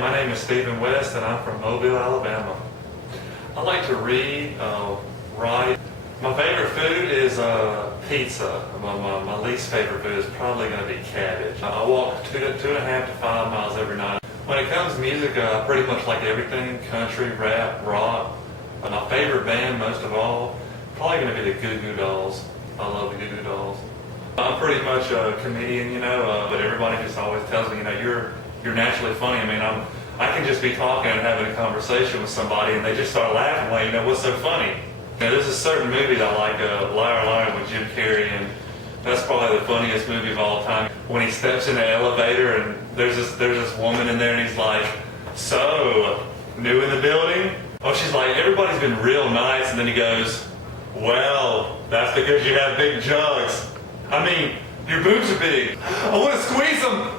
My name is Stephen West and I'm from Mobile, Alabama. I like to read, write. My favorite food is pizza. My least favorite food is probably going to be cabbage. I walk 2.5 to 5 miles every night. When it comes to music, I pretty much like everything, country, rap, rock. My favorite band, most of all, probably going to be the Goo Goo Dolls. I love the Goo Goo Dolls. I'm pretty much a comedian, but everybody just always tells me, you're naturally funny. I mean, I can just be talking and having a conversation with somebody and they just start laughing, like, what's so funny? There's a certain movie that I like, Liar Liar with Jim Carrey, and that's probably the funniest movie of all time. When he steps in the elevator and there's this woman in there and he's like, so, new in the building? Oh, she's like, everybody's been real nice, and then he goes, well, that's because you have big jugs. I mean, your boobs are big. I want to squeeze them.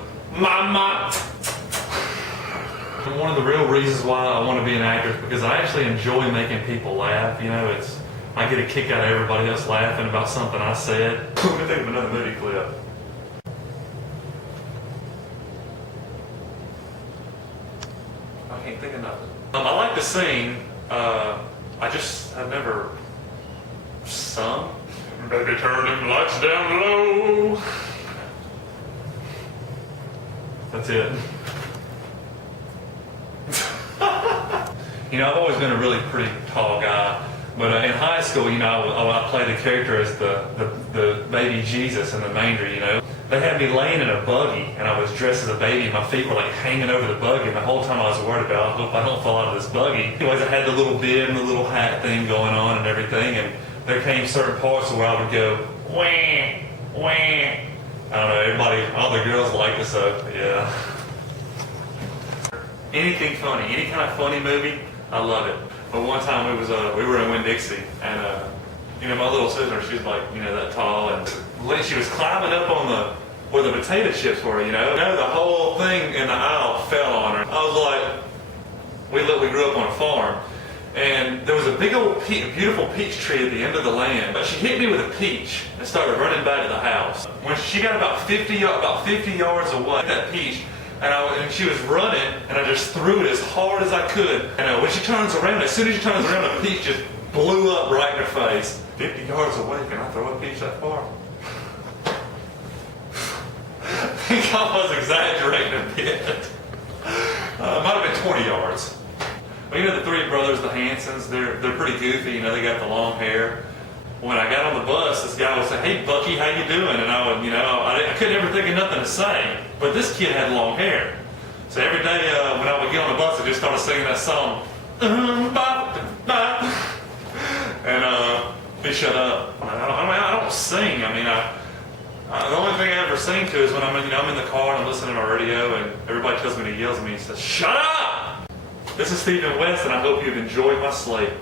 Mama. One of the real reasons why I want to be an actor is because I actually enjoy making people laugh. I get a kick out of everybody else laughing about something I said. Let me think of another movie clip. I can't think of nothing. I like to sing. I've never sung. Baby, turn them lights down low. That's it. I've always been a really pretty tall guy, but in high school, I played a character as the baby Jesus in the manger, They had me laying in a buggy, and I was dressed as a baby, and my feet were like hanging over the buggy, and the whole time I was worried about, I hope I don't fall out of this buggy. Anyways, I had the little bib and the little hat thing going on and everything, and there came certain parts where I would go, wah, wah. I don't know, all the girls liked it, so yeah. Anything funny, any kind of funny movie, I love it. But one time we were in Winn-Dixie, and my little sister, she was like, that tall, and she was climbing up on where the potato chips were, the whole thing in the aisle fell on her. I was like, we grew up on a farm, and there was a big old beautiful peach tree at the end of the land. But she hit me with a peach and started running back to the house. When she got about 50 yards away, that peach, and she was running, and I just threw it as hard as I could. And when she turns around, as soon as she turns around, the peach just blew up right in her face. 50 yards away, can I throw a peach that far? I think I was exaggerating a bit. It might have been 20 yards. But the three brothers, the Hansons, they're pretty goofy, they got the long hair. When I got on the bus, this guy would say, hey Bucky, how you doing? And I would, I couldn't ever think of nothing to say. But this kid had long hair. So every day when I would get on the bus, I just started singing that song. And he shut up. I don't sing. The only thing I ever sing to is when I'm in the car and I'm listening to my radio and everybody tells me to yell at me and says, shut up! This is Stephen West, and I hope you've enjoyed my Slate.